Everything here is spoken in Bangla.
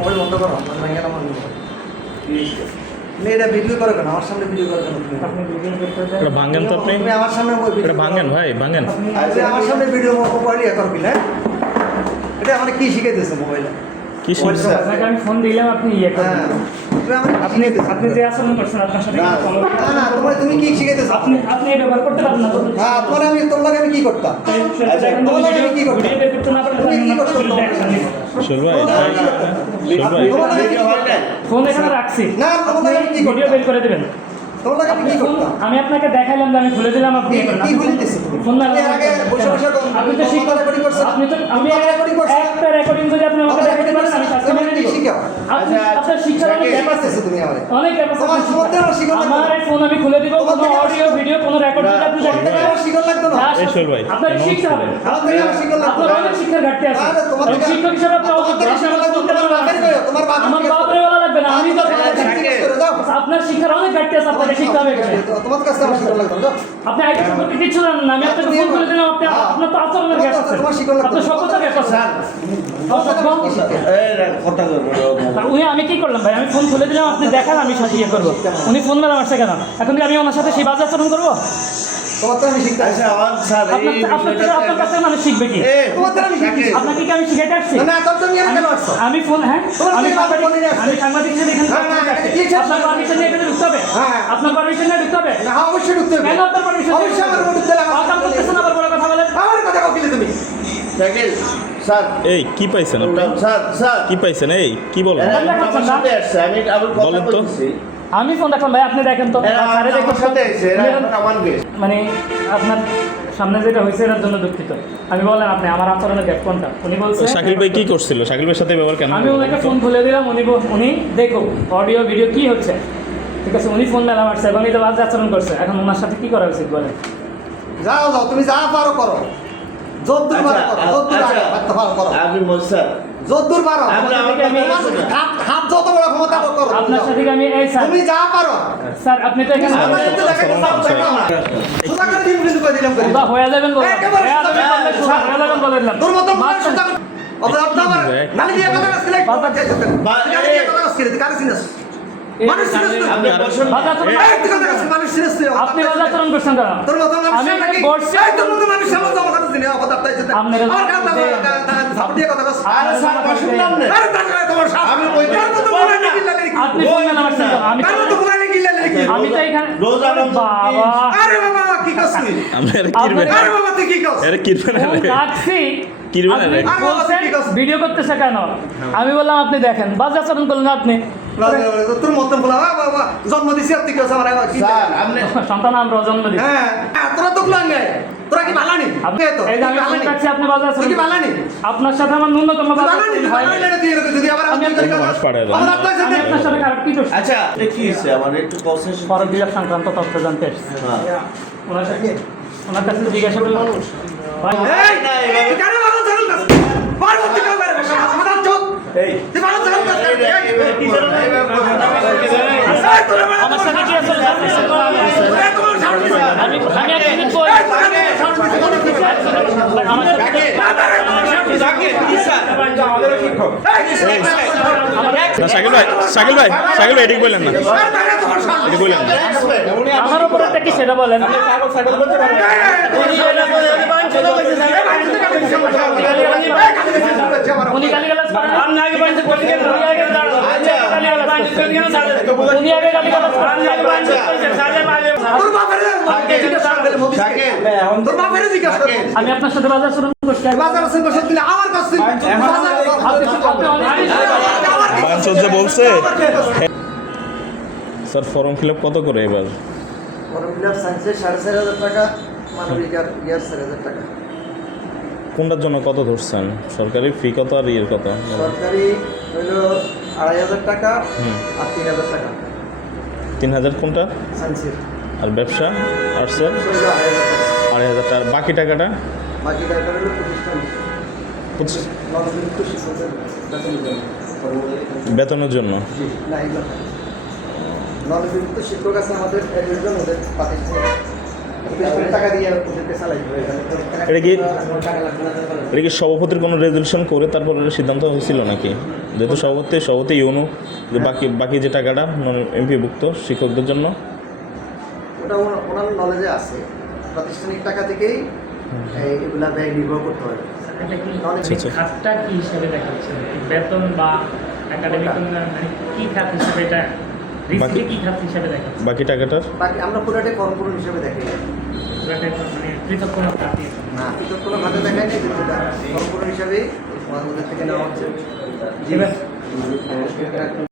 মোবাইল বন্ধ করো, ভাঙে আমার মোবাইল। এটা ভিডিও করো কেন? আমার সামনে ভিডিও করো কেন? আপনি ভিডিও বের করে দেন। এটা ভাঙেন তো আপনি, তুমি আমার সামনে এটা ভাঙেন ভাই, ভাঙেন। আপনি আমার সামনে ভিডিও মোবাইল ইয়ে করবি না? এটা আমার কি শিখাইতেছে মোবাইলে? কি শুনছে? আপনাকে আমি ফোন দিলাম, আপনি ইয়ে করেন। হ্যাঁ, তুমি আমার আপনি আপনি যে আচরণ করছেন আপনার সাথে কিন্তু কোনো- না তুমি কি শিখাইতেছো? আপনি আপনি এই ব্যবহার করতে পারেন না তো। হ্যাঁ, তোমার আমি কি করতাম? এখন তো তোমার ভিডিও কি করতে? ভিডিও বের করতে না পারলে তুমি কি করতে? অ্যাকশন নিব। শোল ভাই, তোমার আমি কি করতাম? তোমার আমি কি করতাম? ফোন এখানে রাখছি, না, তোমার আমি কি ভিডিও করতাম? বের করে দিবেন। তোমার আমি কি করতাম? আমি আপনাকে দেখাইলাম যে আমি খুলে দিলাম, আপনি কি ইয়ে করেন। কি বলতেছো তুমি? ফোন না তুমি এর আগে বসে বসে আপনি তো শিখতে রেকর্ডিং করছো। আপনি তো আমি রেকর্ডিং করছো। একটা রেকর্ডিং যদি আপনি আমাকে দেখাতে পারেন আমি শাস্তি মেনে নিব। শিখাও। আপনি আপনার শিক্ষার অনেক কি ব্যাপার আছে, করতেছো তুমি আমারে? অনেক ব্যাপার আছে। তোমার সম্বন্ধে আমার শিখন লাগবে। আমার এই ফোন আমি খুলে দিব, তোমার কোনো থেকে আমার অডিও ভিডিও কোনো রেকর্ড যদি আপনি দেখাতে তোমার পারেন শিখন লাগতো না? যা এই শোল ভাই, আপনাকে শিখতে হবে। আমার থেকে আমার শিখন লাগতো আপনার না। অনেক শিক্ষার ঘাটতি আছে। আরে তোমার এবং থেকে- শিক্ষক হিসেবে আপনি তোমার অযোগ্য। থেকে আপনি শিখন আমার লাগতো, শিক্ষা তোমার বাপের দেবেন। কইও, তোমার বাপ আমার বাপরে বলা লাগবে না, আমি তো আপনার শিক্ষার অনেক ঘাটতি আছে, আপনাকে শিখতে হবে এখানে। তোমার কাছে আমার শিখন লাগতো না? আপনি আইটি সম্পর্কে কিছু জানেন না, আমি আপনাকে ফোন করে দিলাম, আপনি আপনার তো আচরণের গ্যাপ আছে, তোমার শিক্ষণ লাগতো। আপনার সভ্যতা গ্যাপ আছে। অসভ্য। উনি আমি কি করলাম ভাই? আমি ফোন খুলে দিলাম, আপনি দেখান, আমি সাজিয়ে করবো। উনি ফোন মেলা মারছে কেন? এখন কি আমি ওনার সাথে সেই বাজে আচরণ করবো? তোমার তো আমি শিখতে আসি। আপনার কাছে মানুষ শিখবে কি? তোমার তো আমি শিখতেছি। আপনাকে কি আমি শিখাইতে আসছি? না, তোর তুমি এর কেন আসছো? আমি ফোন, হ্যাঁ তোমার আমি কি সাংবাদিক, ফোন নিয়ে আসছে? আমি সাংবাদিক হিসেবে এখানে না, না, কাজ করতে কি আসছি। চাচ্ছ? আপনার পারমিশন নিয়ে এখানে ঢুকতে হবে? হ্যাঁ। আপনার পারমিশন নিয়ে ঢুকতে হবে? না, অবশ্যই ঢুকতে হবে। কেন আপনার পারমিশন? অবশ্যই আমার ঢুকতে হবে। কাম করতেছেন, আবার বড় কথা বলেন। আমার কথা কাউকে তুমি স্যার এই কি পাইছেন আপনি? স্যার স্যার কি পাইছেন? এই কি বলেন? আমার সাথে আসছে, আমি আবার কথা বলেন তো। বলছি। আমি ফোন দেখলাম ভাই, আপনি দেখেন তো। আরে দেখুন আমার সাথে এসে এরা এখন আমার বেশ মানে আপনার সামনে যেটা হয়েছে এটার জন্য দুঃখিত। আমি বললাম আপনি আমার আচরণের গ্যাপ কোনটা? উনি বলছে শাকিল ভাই কি করছিল? শাকিল ভাইয়ের সাথে ব্যবহার কেন? আমি ওনাকে ফোন খুলে দিলাম, উনি দেখো অডিও ভিডিও কি হচ্ছে, ঠিক আছে? উনি ফোন মেলা মারছে এবং এটা বাজে আচরণ করছে। এখন ওনার সাথে কি করা উচিত বলেন? যাও তুমি যা পারো করো। যদ্দূর পারো করো, যদ্দূর পারো করো। আমি স্যার যদ্দূর পারো। হাত যত বড় ক্ষমতা করো। আপনার সাথে কি আমি এই স্যার তুমি যা পারো। স্যার আপনি তো এখানে সোজা করে দিন কিন্তু করে দিলাম করে। ওটা হয়ে যাবেন বলে একেবারে হয়ে যাবেন বললে সোজা হয়ে যাবেন বলে দিলাম। তোর মত সোজা করে অবদান আমার নালি দিয়ে কথা কাজ করে কথা চাইছো কেন? নালি দিয়ে কথা কাজ করে কার সিনাস? মানুষ সিনাস তো আপনি বসুন বাজে আচরণ- এই তুই কথা কাজ মানুষ সিনাস তো আপনি বাজে আচরণ করছেন কেন? তোর মত মানুষ আমি নাকি বলছি- এই তোর মত মানুষ আমার তো কথা দিনে কথা চাইছো আপনারা- আমার কথা সাপোর্ট দিয়ে কথা কাজ আরে স্যার বসুন না আপনি। আরে তাহলে তোমার আমি কই দিই। তার মত বলে না আপনি ফোন মেলা মারছেন কেন? তার মত বলে না গিলা নাকি আমি তো এখানে রোজ আরাম তো বাবা আরে বাবা কি করছ তুই আমরা এর কিরবেন? আপনার- আরে বাবা তুই কি করছ এর কিরবেন? ফোন রাখছি, কিরবেন আপনি রে? আরে বাবা, বলছেন ঠিক আছে। ভিডিও করতেছে কেন? আমি বললাম আপনি দেখেন, বাজে আচরণ করলেন আপনি। তোর মত বলা বাবা জন্ম দিছি তুই কি করছ আমার কি স্যার আপনি সন্তান আমরা জন্ম দিই। হ্যাঁ তোরা তো গুলান গায় তোরা কি বালানি আপনি তো এই যে আমি ফোন রাখছি, আপনি বাজে তুই আচরণ কি বালানি আপনার সাথে আমার ন্যূনতম বাজে বালানি আচরণ হয়। বালানি তুই এরকম যদি আবার আমি আমি মানুষ পাঠায় দেন। আমার আপনার আমি সাথে আপনার সাথে খারাপ কি করছি? আচ্ছা এটা কি হচ্ছে আমার একটু প্রসেস ফরক বিলাপ সংক্রান্ত তথ্য জানতে এসেছি। ওনার কাছে জিজ্ঞাসা করলাম ভাই, এই তুই কেন বালান চালু করছ পরবর্তী কাল করে মাথা চোদ এই তুই বালান চালু করছ কি করো এই তোরা আমার সাথে কি আসলে তোমার সামনে আমি এক মিনিট কই আমার সাথে না শাকিল ভাই এদিক বললেন না, এদিক বললেন না। আমার উপর একটা কি সেটা বলেন। উনি গালিগালাজ করেন। উনি আগে গালিগালাজ করেন। তোর বাপের তোর বাপের জিজ্ঞাসা কর আমি আপনার সাথে বাজার শুরু করছি। বাজার আছে বসে দিলে আমার কাছে আপনি অনেক বাঞ্চর্য বলছে স্যার ফর্ম ফিল আপ কত করে এবার? ফর্ম ফিল আপ সায়েন্সের 4,500 টাকা, মানবিক আর ইয়ার 4,000 টাকা। কোনটার জন্য কত ধরছেন? সরকারি ফি কত আর ইয়ের কত? সরকারি হইল 2,500 টাকা আর 3,000 টাকা 3,000 কোনটা? সায়েন্সের। আর ব্যবসা আর্টসের হইল 2,500 টাকা। 2,500 টাকা। বাকি টাকাটা বাকি টাকা হইল প্রতিষ্ঠান 25 নবনিযুক্ত শিক্ষকদের বেতনের জন্য। বেতনের জন্য। জি না এগুলো নবনিযুক্ত শিক্ষক আছে আমাদের একজন ওদের প্রাতিষ্ঠানিক টাকা দিয়ে ওদেরকে চালাইতে হবে। এটা কি টাকা লাগবে না, এটা কি সভাপতির কোনো রেজলিউশন করে তারপর এটা সিদ্ধান্ত হয়েছিল নাকি? যেহেতু সভাপতি ইউনো যে বাকি যে টাকাটা নন এমপিভুক্ত শিক্ষকদের জন্য ওটা ওনার নলেজে আছে, প্রাতিষ্ঠানিক টাকা থেকেই এগুলা ব্যয় নির্ভর করতে হবে। এটা কি আচ্ছা। খাতটা কি হিসাবে দেখাচ্ছে? বেতন বা একাডেমিক মানে কি খাত হিসাবে এটা রিসিটে কি খাত হিসাবে দেখাচ্ছে? বাকি টাকাটার বাকি আমরা পুরোটাই কর্মপূরণ হিসেবে দেখি এটা মানে পৃথক কোনো খাতই না, কিন্তু কোনো খাতে দেখায় নেই, কিন্তু কর্মপূরণ হিসাবে ওদের থেকে নেওয়া হচ্ছে। এবার